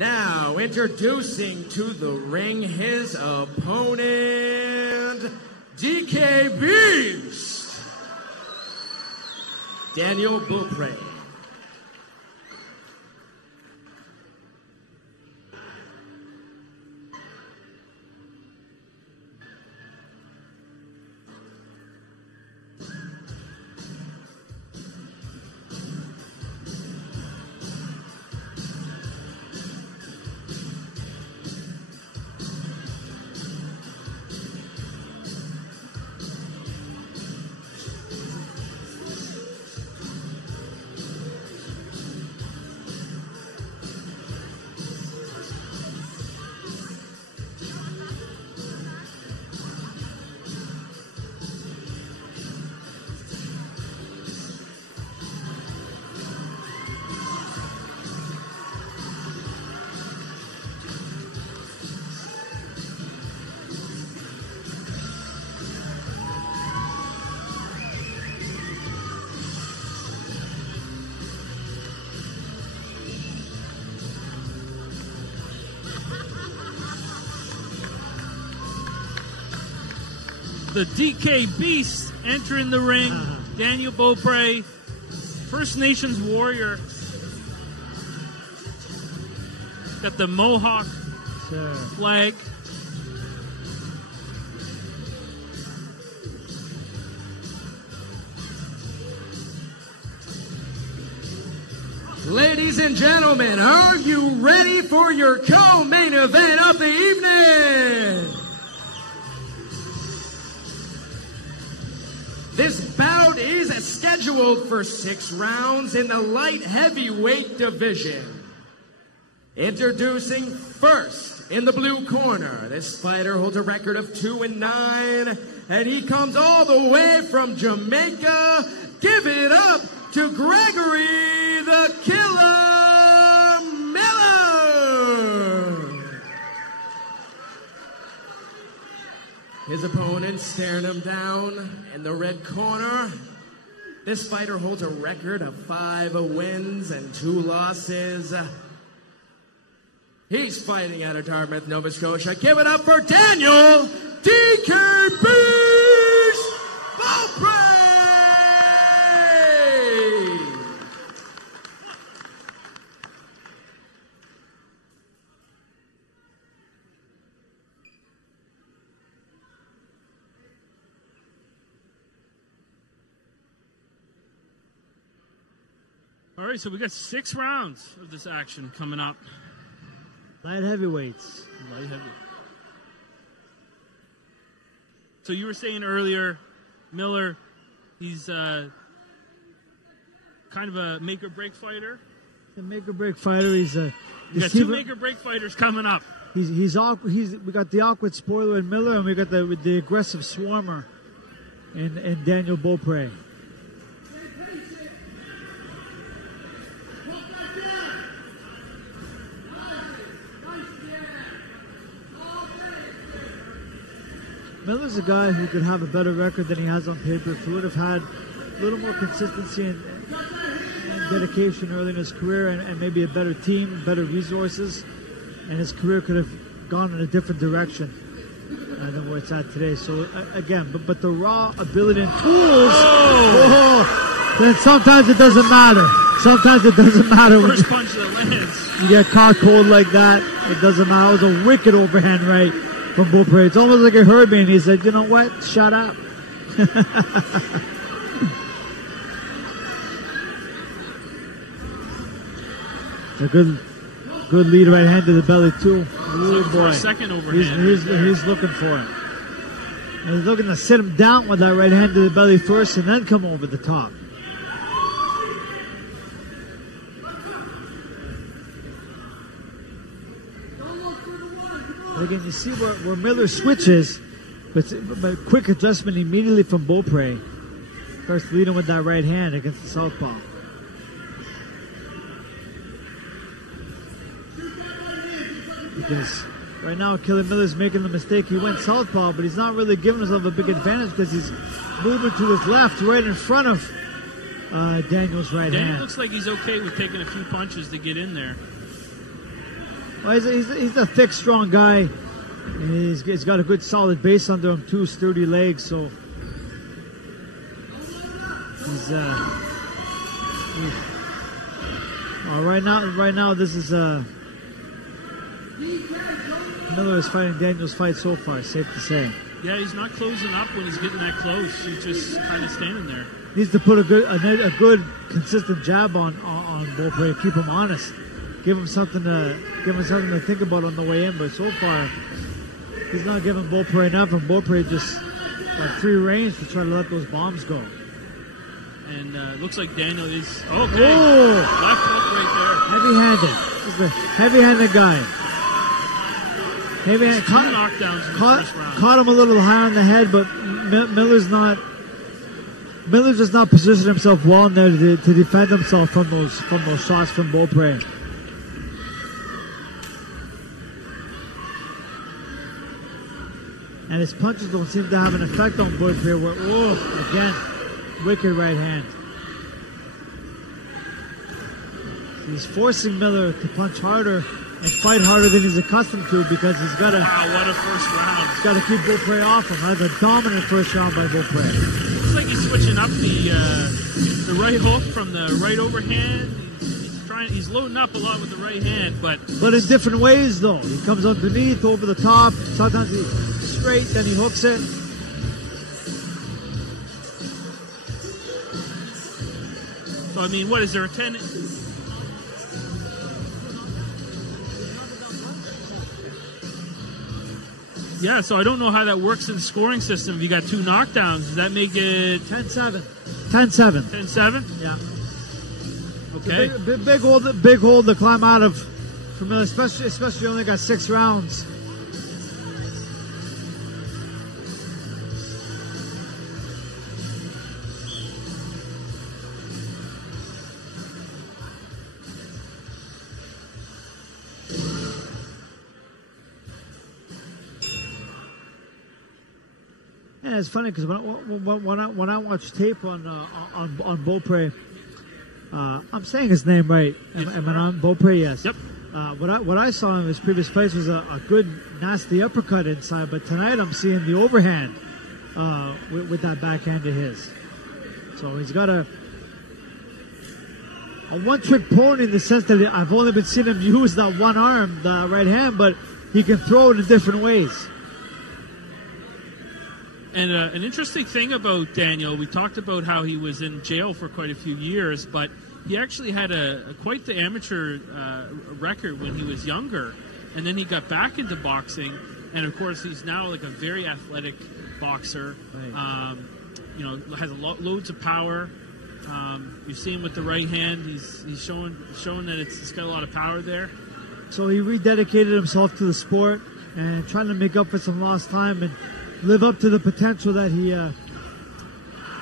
Now, introducing to the ring his opponent, DKBeast, Daniel Beaupre. The DKBeast entering the ring. Daniel Beaupre, First Nations warrior. Got the Mohawk flag. Ladies and gentlemen, are you ready for your co-main event of the evening? This bout is scheduled for 6 rounds in the light heavyweight division. Introducing first in the blue corner, this fighter holds a record of 2-9, and he comes all the way from Jamaica. Give it up to Gregory the Killer Miller. His opponent staring him down in the red corner. This fighter holds a record of 5 wins and 2 losses. He's fighting out of Dartmouth, Nova Scotia. Give it up for Daniel DKBeast Beaupre! All right, so we got 6 rounds of this action coming up. Light heavyweights. Light heavy. So you were saying earlier, Miller, he's kind of a make-or-break fighter. A make-or-break fighter. He's a. We got 2 make-or-break fighters coming up. We got the awkward spoiler in Miller, and we got the aggressive swarmer in Daniel Beaupre. Miller's a guy who could have a better record than he has on paper. If he would have had a little more consistency and dedication early in his career, and maybe a better team, better resources, and his career could have gone in a different direction than where it's at today. So again, but the raw ability and tools, then sometimes it doesn't matter. Sometimes it doesn't matter. First punch that lands. You get caught cold like that, it doesn't matter. It was a wicked overhand right from Beaupre. It's almost like it hurt me, and he said, you know what? Shut up. A good lead right hand to the belly, too. Looking for a second overhand. He's looking for it. And he's looking to sit him down with that right hand to the belly first and then come over the top. Again, you see where Miller switches, but quick adjustment immediately from Beaupre. Starts leading with that right hand against the southpaw. Because right now, Killer Miller's making the mistake. He went southpaw, but he's not really giving himself a big advantage because he's moving to his left, right in front of Daniel's right hand. Looks like he's okay with taking a few punches to get in there. Well, he's a thick, strong guy. And he's got a good, solid base under him, 2 sturdy legs. So he's right now, this is Miller is fighting Daniel's fight so far. Safe to say. Yeah, he's not closing up when he's getting that close. He's just kind of standing there. Needs to put a good, consistent jab on Beaupre, keep him honest, give him something to think about on the way in. But so far, he's not giving Beaupre enough, and Beaupre just got free range to try to let those bombs go. And it looks like Daniel is okay. Oh, Left hook heavy-handed. He's a heavy-handed guy. Heavy-handed. Knockdowns in the first round. Caught him a little high on the head, but Miller's just not positioned himself well in there to defend himself from those shots from Beaupre. And his punches don't seem to have an effect on Beaupre. Again, wicked right hand. He's forcing Miller to punch harder and fight harder than he's accustomed to because he's got to. Wow, what a first round! He's got to keep Beaupre off him. That was a dominant first round by Beaupre. Looks like he's switching up the right hook from the right overhand. He's loading up a lot with the right hand, but in different ways though. He comes underneath, over the top. Sometimes he's straight, then he hooks it. So I mean, what is there a 10? Yeah, so I don't know how that works in the scoring system. If you got 2 knockdowns, does that make it 10-7? 10-7. 10-7? Yeah. Okay. Big hold to climb out of, from especially only got 6 rounds. Yeah, it's funny because when I watch tape on Beaupre, I'm saying his name right. Am I on Beaupre? Yes. Yep. What I saw in his previous fights was a good nasty uppercut inside, but tonight I'm seeing the overhand with that backhand of his. So he's got a one-trick pony in the sense that I've only been seeing him use that one arm, the right hand, but he can throw it in different ways. And an interesting thing about Daniel, we talked about how he was in jail for quite a few years, but he actually had quite the amateur record when he was younger, and then he got back into boxing, and of course he's now like a very athletic boxer. Right. Has loads of power. You see him with the right hand. He's showing that it's got a lot of power there. So he rededicated himself to the sport and trying to make up for some lost time and live up to the potential that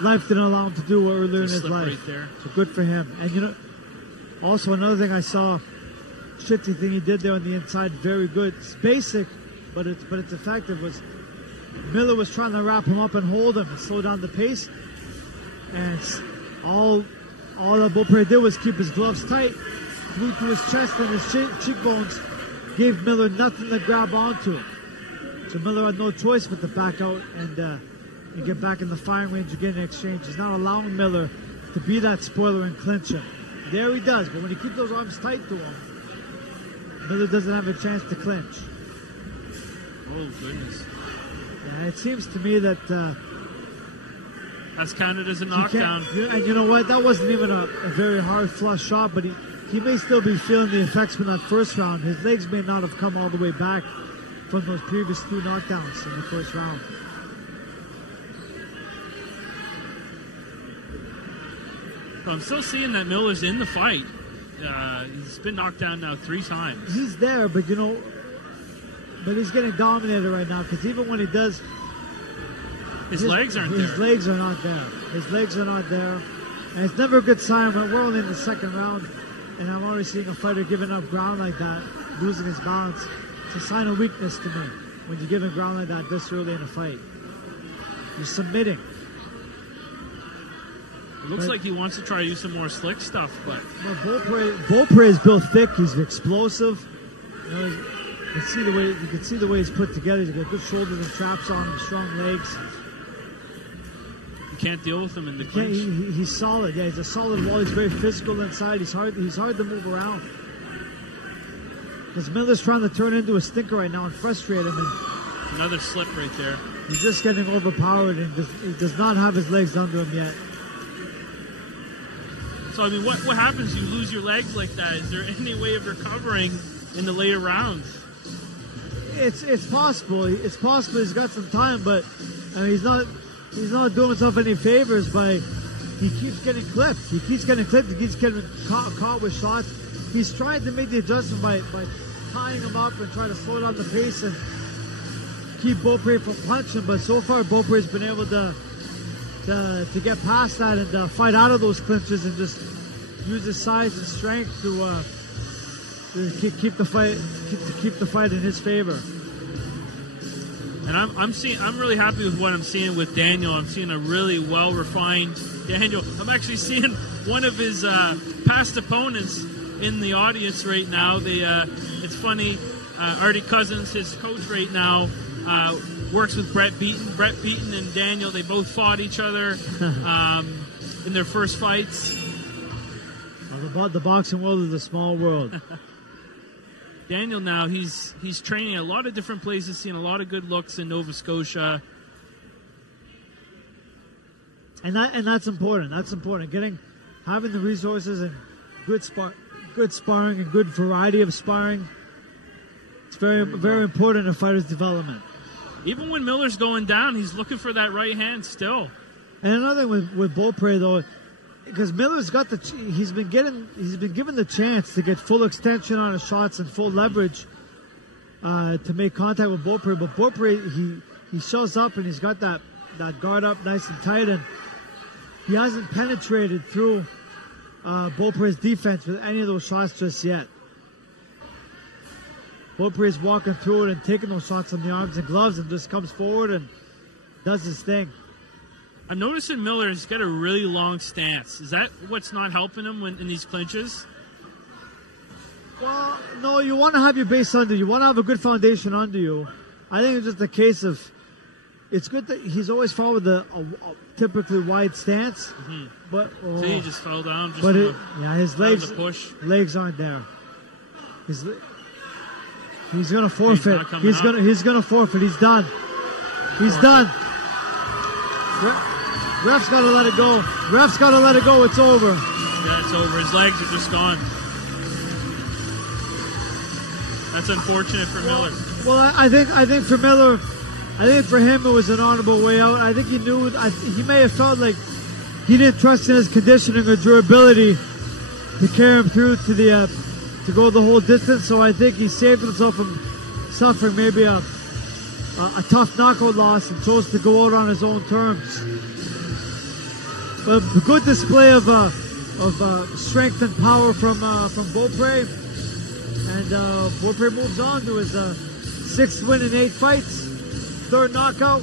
life didn't allow him to do earlier in his life. Right there. So good for him. And also another thing I saw, shifty thing he did there on the inside, very good. It's basic, but it's effective. Was Miller was trying to wrap him up and hold him and slow down the pace, and all that Beaupre did was keep his gloves tight, flew to his chest and his cheekbones, gave Miller nothing to grab onto. So Miller had no choice but to back out and get back in the firing range again in exchange. He's not allowing Miller to be that spoiler and clinch him. There he does, but when he keeps those arms tight to him, Miller doesn't have a chance to clinch. Oh, goodness. And it seems to me that that's counted as a knockdown. And you know what? That wasn't even a very hard flush shot, but he may still be feeling the effects from that first round. His legs may not have come all the way back from those previous 2 knockdowns in the first round. So I'm still seeing that Miller's in the fight. He's been knocked down now 3 times. He's there, but he's getting dominated right now because even when he does, his legs aren't there. His legs are not there. His legs are not there, and it's never a good sign. We're only in the second round, and I'm already seeing a fighter giving up ground like that, losing his balance. It's a sign of weakness to me when you're giving ground like that this early in a fight. You're submitting. It looks like he wants to try to use some more slick stuff, but Beaupre is built thick. He's explosive. You can see the way he's put together. He's got good shoulders and traps on him, strong legs. You can't deal with him in the clinch. He's solid. Yeah, he's a solid wall. He's very physical inside. He's hard to move around. Because Miller's trying to turn into a stinker right now and frustrate him. And another slip right there. He's just getting overpowered, and he does not have his legs under him yet. So, I mean, what happens? You lose your legs like that. Is there any way of recovering in the later rounds? It's possible. It's possible he's got some time, but he's not doing himself any favors by he keeps getting clipped. He keeps getting caught with shots. He's trying to make the adjustment by tying him up and trying to slow down the pace and keep Beaupre from punching. But so far, Beaupre's been able to get past that and fight out of those clinches and just use his size and strength to keep the fight in his favor. And I'm really happy with what I'm seeing with Daniel. I'm seeing a really well refined Daniel. I'm actually seeing one of his past opponents in the audience right now. It's funny. Artie Cousins, his coach right now, works with Brett Beaton. Brett Beaton and Daniel, they both fought each other in their first fights. Well, the boxing world is a small world. Daniel now, he's training a lot of different places, seeing a lot of good looks in Nova Scotia. And that's important. That's important. Having the resources and good sparring and good variety of sparring. It's very, very important in a fighter's development. Even when Miller's going down, he's looking for that right hand still. And another thing with Beaupre though, because Miller's got he's been given the chance to get full extension on his shots and full leverage to make contact with Beaupre. But Beaupre, he shows up and he's got that guard up nice and tight, and he hasn't penetrated through Beaupre's defense with any of those shots just yet. Beaupre is walking through it and taking those shots on the arms and gloves and just comes forward and does his thing. I'm noticing Miller's got a really long stance. Is that what's not helping him in these clinches? Well, no, you want to have your base under. You want to have a good foundation under you. I think it's just a case of, it's good that he's always fought with a typically wide stance. Mm-hmm. But he just fell down. His legs aren't there. He's going to forfeit. He's going to forfeit. He's done. He's done. Ref's got to let it go. Ref's got to let it go. It's over. Yeah, it's over. His legs are just gone. That's unfortunate for Miller. Well, I think for Miller, I think for him it was an honorable way out. I think he knew. He may have felt like he didn't trust in his conditioning or durability to carry him through to go the whole distance. So I think he saved himself from suffering maybe a tough knockout loss and chose to go out on his own terms. But a good display of strength and power from Beaupre, and Beaupre moves on to his 6th win in 8 fights, 3rd knockout,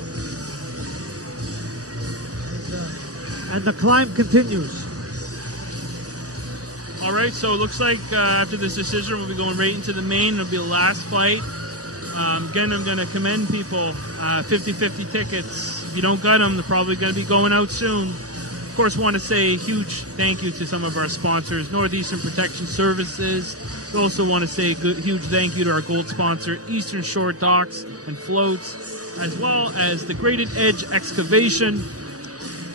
and the climb continues. All right, so it looks like after this decision, we'll be going right into the main. It'll be the last fight. Again, I'm going to commend people, 50-50 tickets. If you don't got them, they're probably going to be going out soon. Of course, want to say a huge thank you to some of our sponsors, Northeastern Protection Services. We also want to say a huge thank you to our gold sponsor, Eastern Shore Docks and Floats, as well as the Graded Edge Excavation.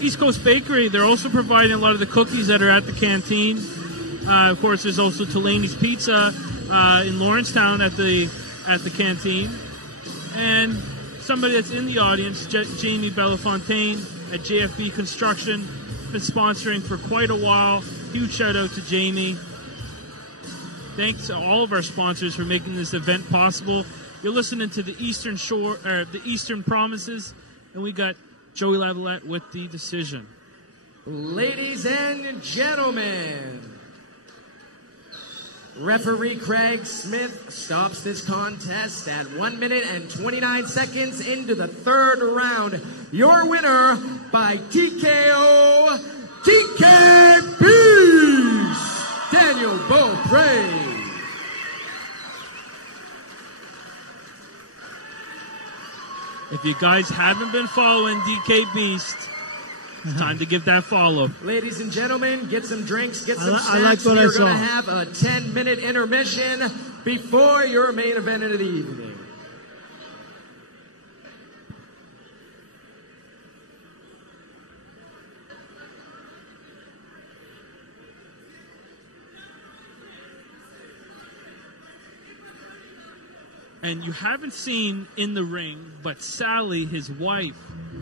East Coast Bakery, they're also providing a lot of the cookies that are at the canteen. Of course, there's also Delaney's Pizza in Lawrencetown at the canteen. And somebody that's in the audience, Jamie Bellafontaine at JFB Construction, been sponsoring for quite a while. Huge shout out to Jamie. Thanks to all of our sponsors for making this event possible. You're listening to the Eastern Shore, or the Eastern Promises, and we got Joey Lavalette with the decision. Ladies and gentlemen, referee Craig Smith stops this contest at 1 minute and 29 seconds into the 3rd round. Your winner by TKO, DKBeast, Daniel Beaupre. If you guys haven't been following DKBeast, it's time to give that follow. Ladies and gentlemen, get some drinks, get some snacks. I like what I saw. We're going to have a 10-minute intermission before your main event of the evening. And you haven't seen in the ring, but Sally, his wife,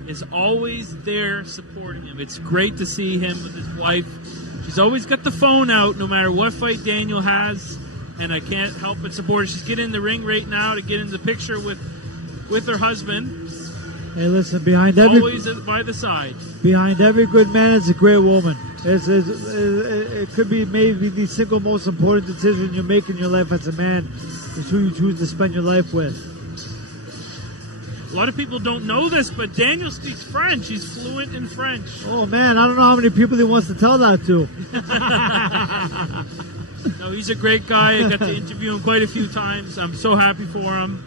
is always there supporting him. It's great to see him with his wife. She's always got the phone out no matter what fight Daniel has, and I can't help but support her. She's getting in the ring right now to get in the picture with her husband. Hey, listen, behind every Always by the side. Behind every good man is a great woman. It could be maybe the single most important decision you make in your life as a man is who you choose to spend your life with. A lot of people don't know this, but Daniel speaks French. He's fluent in French. Oh, man, I don't know how many people he wants to tell that to. No, he's a great guy. I got to interview him quite a few times. I'm so happy for him.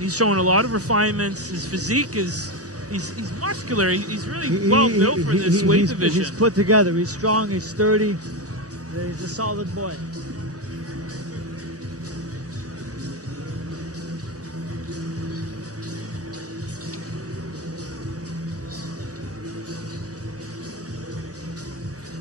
He's showing a lot of refinements. His physique is... He's muscular. He's really well built for this weight division. He's put together. He's strong. He's sturdy. He's a solid boy.